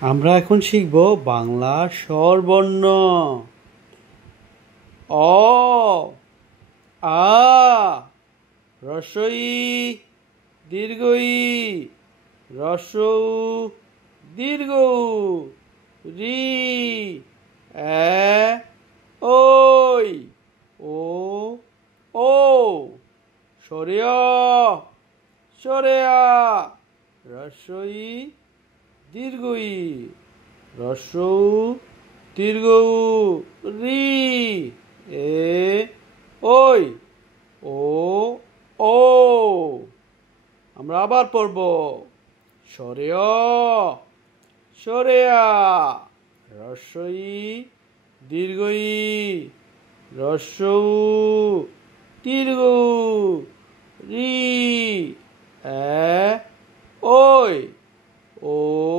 আমরা এখন শিখব বাংলা স্বরবর্ণ। অ, আ, হ্রস্ব ই, দীর্ঘ ই, হ্রস্ব উ, দীর্ঘ উ, রি, এ, ওই, ও, ও, সরে অ, সরে আ, হ্রস্ব ই, দীর্ঘ ই, হ্রস্ব উ, দীর্ঘ উ, রি, এ, ওই, ও, ও। আমরা আবার পড়ব। সরে অ, সরে আ, হ্রস্ব ই, দীর্ঘ ই, হ্রস্ব উ, দীর্ঘ উ, রি, এ, ওই, ও।